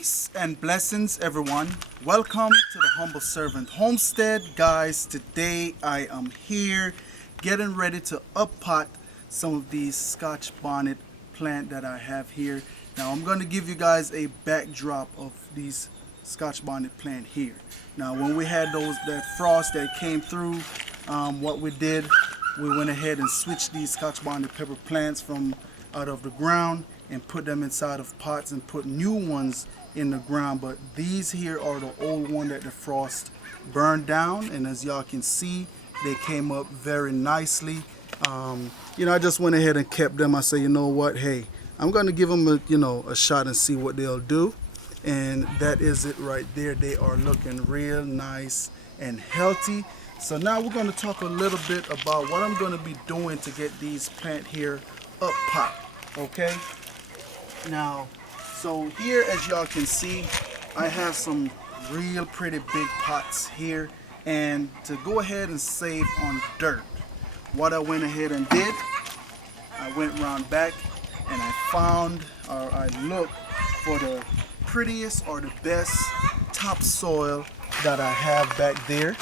Peace and blessings, everyone. Welcome to the Humble Servant Homestead. Guys, today I am here getting ready to uppot some of these Scotch bonnet plant that I have here. Now I'm going to give you guys a backdrop of these Scotch bonnet plant here. Now when we had that frost that came through, what we did, we went ahead and switched these Scotch bonnet pepper plants from out of the ground and put them inside of pots and put new ones in the ground. But these here are the old one that the frost burned down, and as y'all can see, they came up very nicely. I just went ahead and kept them. I say, you know what, hey, I'm gonna give them a shot and see what they'll do. And that is it right there. They are looking real nice and healthy. So now we're going to talk a little bit about what I'm going to be doing to get these plant here up pot. Okay, now so here, as y'all can see, I have some real pretty big pots here, and to go ahead and save on dirt, what I went ahead and did, I went round back and I found, or I looked for the prettiest or the best topsoil that I have back there.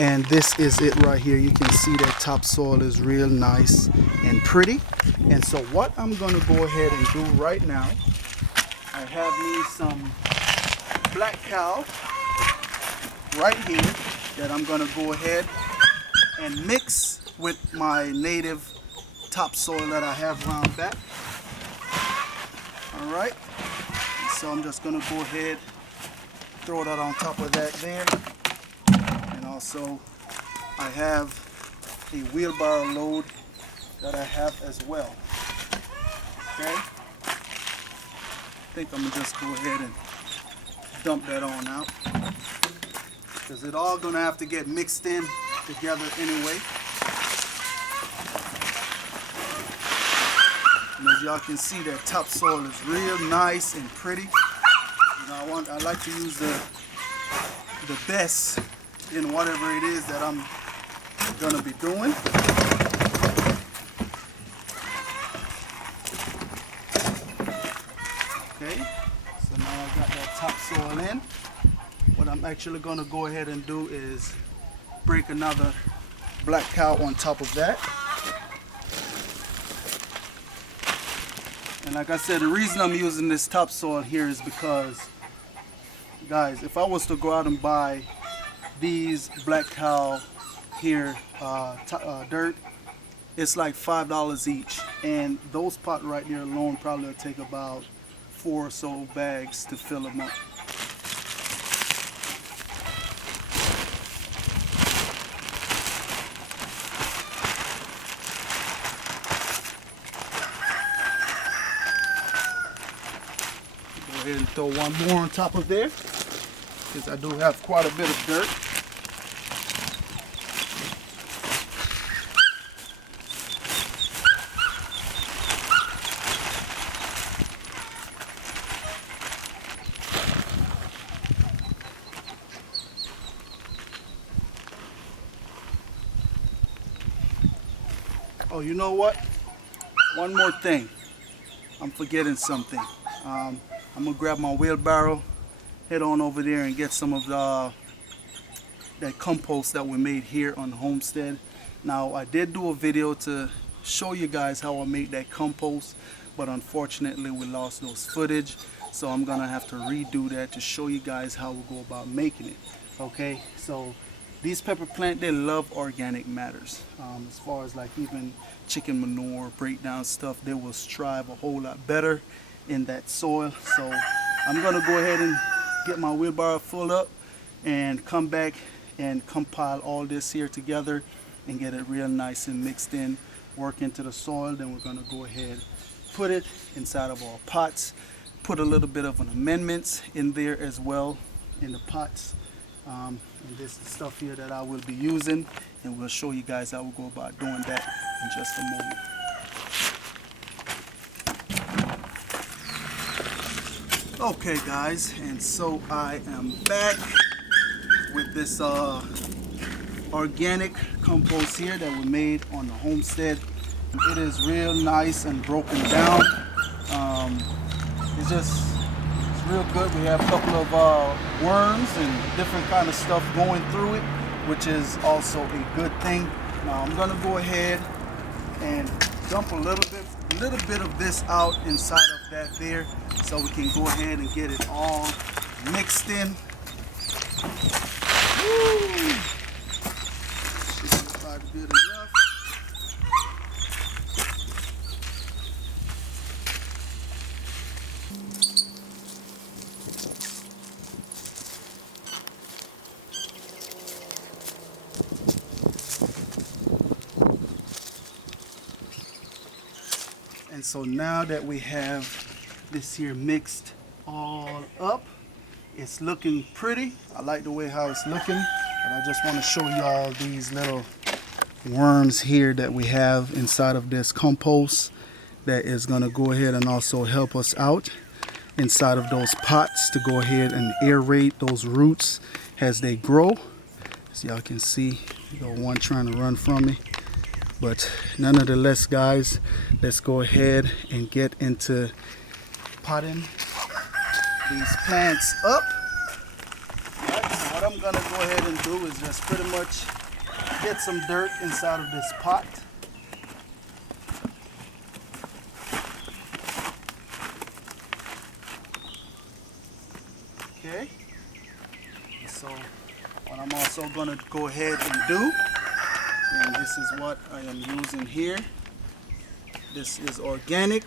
And this is it right here. You can see that topsoil is real nice and pretty. And so what I'm going to go ahead and do right now, I have me some black cow right here that I'm going to go ahead and mix with my native topsoil that I have around back. All right. So I'm just going to go ahead, throw that on top of that there. And also I have a wheelbarrow load that I have as well. Okay. I think I'm going to just go ahead and dump that on out, because it's all going to have to get mixed in together anyway. And as y'all can see, that topsoil is real nice and pretty. I like to use the best in whatever it is that I'm gonna be doing. Okay, so now I got that topsoil in. What I'm actually gonna go ahead and do is break another black cow on top of that. And like I said, the reason I'm using this topsoil here is because, guys, if I was to go out and buy these black cow here dirt, it's like $5 each, and those pot right there alone probably will take about 4 or so bags to fill them up. Go ahead and throw one more on top of there, because I do have quite a bit of dirt. Oh, you know what? One more thing. I'm forgetting something. I'm gonna grab my wheelbarrow, head on over there and get some of that compost that we made here on the homestead. Now, I did do a video to show you guys how I made that compost, but unfortunately we lost those footage, so I'm gonna have to redo that to show you guys how we go about making it. Okay, so these pepper plant, they love organic matters. As far as like even chicken manure, breakdown stuff, they will strive a whole lot better in that soil. So I'm gonna go ahead and get my wheelbarrow full up and come back and compile all this here together and get it real nice and mixed in, work into the soil. Then we're gonna go ahead, put it inside of our pots, put a little bit of an amendments in there as well in the pots. And this is stuff here that I will be using, and we'll show you guys how we go about doing that in just a moment. Okay guys, and so I am back with this organic compost here that we made on the homestead. It is real nice and broken down. It's real good. We have a couple of worms and different kind of stuff going through it, which is also a good thing. Now I'm gonna go ahead and dump a little bit of this out inside of that there, so we can go ahead and get it all mixed in. Woo! Should be quite good enough. And so now that we have this here mixed all up, it's looking pretty. I like the way how it's looking, but I just want to show y'all these little worms here that we have inside of this compost that is going to go ahead and also help us out inside of those pots to go ahead and aerate those roots as they grow. As y'all can see, you got one trying to run from me. But nonetheless, guys, let's go ahead and get into potting these plants up. Right, so what I'm gonna go ahead and do is just pretty much get some dirt inside of this pot. Okay. So what I'm also gonna go ahead and do, and this is what I am using here. This is organic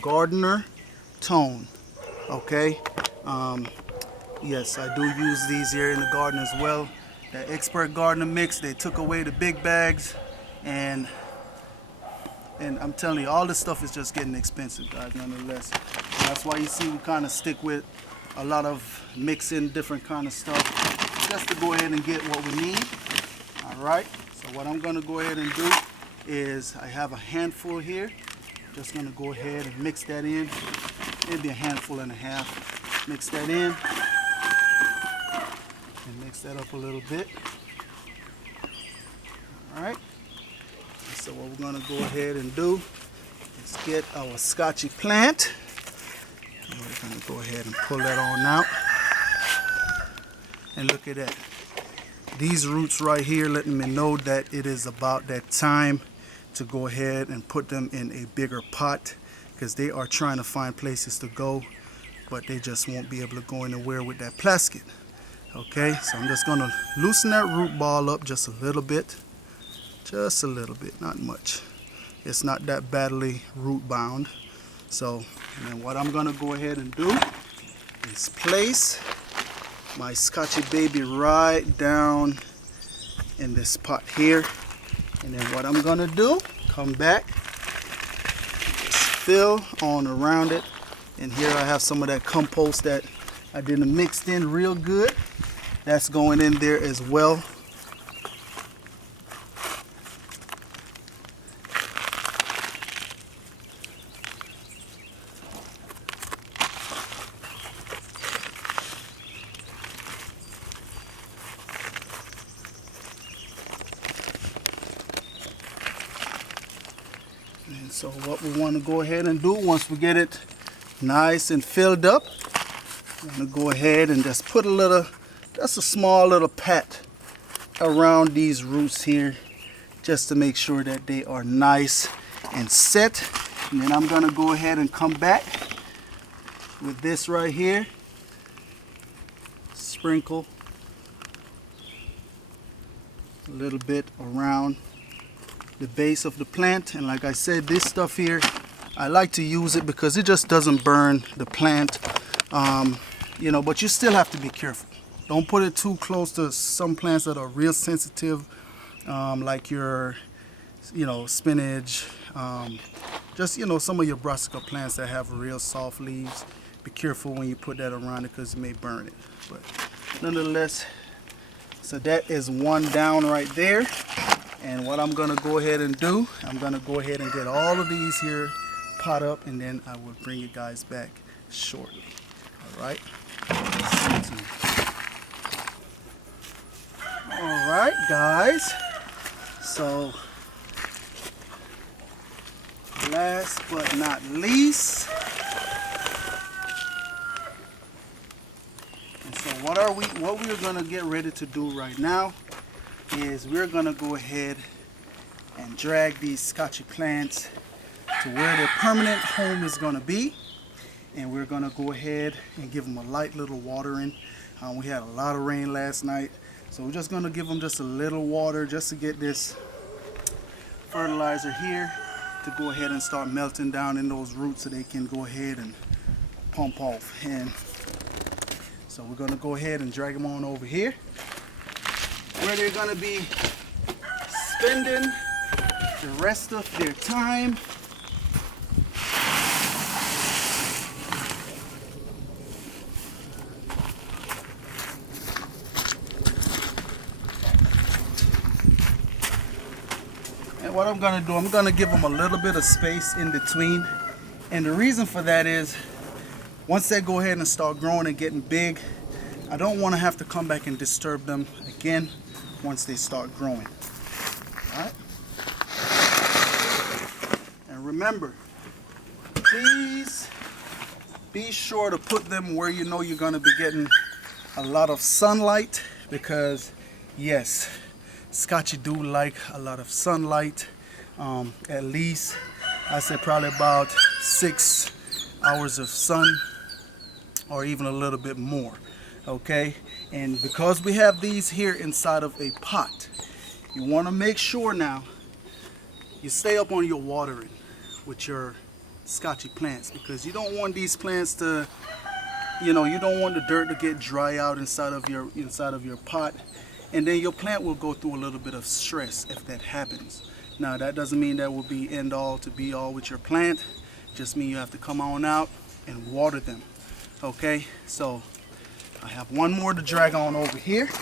gardener tone. Okay. Yes, I do use these here in the garden as well. That expert gardener mix, they took away the big bags, and I'm telling you, all this stuff is just getting expensive, guys, nonetheless. And that's why you see we kind of stick with a lot of mixing different kind of stuff just to go ahead and get what we need. All right. So what I'm going to go ahead and do is I have a handful here. Just going to go ahead and mix that in. Maybe a handful and a half. Mix that in. And mix that up a little bit. All right. So what we're going to go ahead and do is get our Scotchy plant. And we're going to go ahead and pull that on out. And look at that. These roots right here letting me know that it is about that time to go ahead and put them in a bigger pot, because they are trying to find places to go, but they just won't be able to go anywhere with that plastic. Okay, so I'm just going to loosen that root ball up just a little bit. Just a little bit, not much. It's not that badly root bound. So, and then what I'm going to go ahead and do is place my Scotchy baby right down in this pot here. And then what I'm going to do, come back, just fill on around it. And here I have some of that compost that I didn't mix in real good. That's going in there as well. And so what we want to go ahead and do, once we get it nice and filled up, I'm going to go ahead and just put just a small little pat around these roots here, just to make sure that they are nice and set. And then I'm going to go ahead and come back with this right here, sprinkle a little bit around the base of the plant. And like I said, this stuff here, I like to use it because it just doesn't burn the plant. You know, but you still have to be careful. Don't put it too close to some plants that are real sensitive, like your, spinach, just, some of your brassica plants that have real soft leaves. Be careful when you put that around it because it may burn it. But nonetheless, so that is one down right there. And what I'm going to go ahead and do, I'm going to go ahead and get all of these here pot up, and then I will bring you guys back shortly. All right. All right, guys. So last but not least, And so what we're gonna get ready to do right now is we're gonna go ahead and drag these Scotchy plants to where their permanent home is gonna be. And we're gonna go ahead and give them a light little watering. We had a lot of rain last night, so we're just gonna give them just a little water just to get this fertilizer here to go ahead and start melting down in those roots so they can go ahead and pump off. And so we're gonna go ahead and drag them on over here where they're gonna be spending the rest of their time. And what I'm gonna do, I'm gonna give them a little bit of space in between. And the reason for that is once they go ahead and start growing and getting big, I don't want to have to come back and disturb them again once they start growing. All right? And remember, please be sure to put them where you know you're going to be getting a lot of sunlight, because yes, Scotchy do like a lot of sunlight. At least I say probably about 6 hours of sun, or even a little bit more. Okay, and because we have these here inside of a pot, you want to make sure now you stay up on your watering with your Scotchy plants, because you don't want these plants to, you don't want the dirt to get dry out inside of your pot, and then your plant will go through a little bit of stress if that happens. Now that doesn't mean that will be end all to be all with your plant. Just mean you have to come on out and water them. Okay, so I have one more to drag on over here. So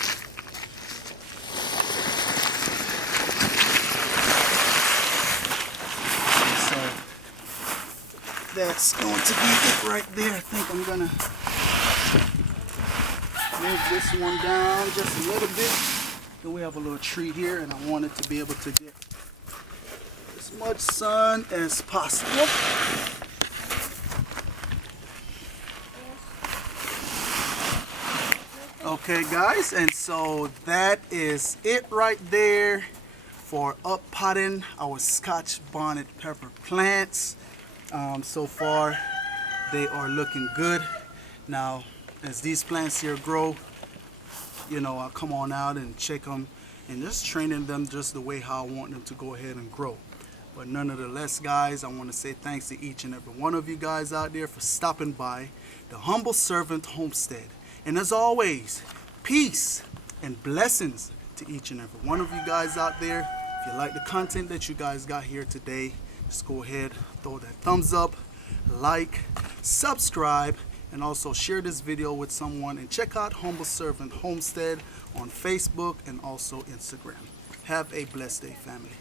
that's going to be it right there. I think I'm gonna move this one down just a little bit. Then we have a little tree here, and I want it to be able to get as much sun as possible. Okay guys, and so that is it right there for up potting our Scotch bonnet pepper plants. So far they are looking good. Now as these plants here grow, I'll come on out and check them and just training them just the way how I want them to go ahead and grow. But nonetheless guys, I want to say thanks to each and every one of you guys out there for stopping by the Humble Servant Homestead. And as always, peace and blessings to each and every one of you guys out there. If you like the content that you guys got here today, just go ahead, throw that thumbs up, like, subscribe, and also share this video with someone. And check out Humble Servant Homestead on Facebook and also Instagram. Have a blessed day, family.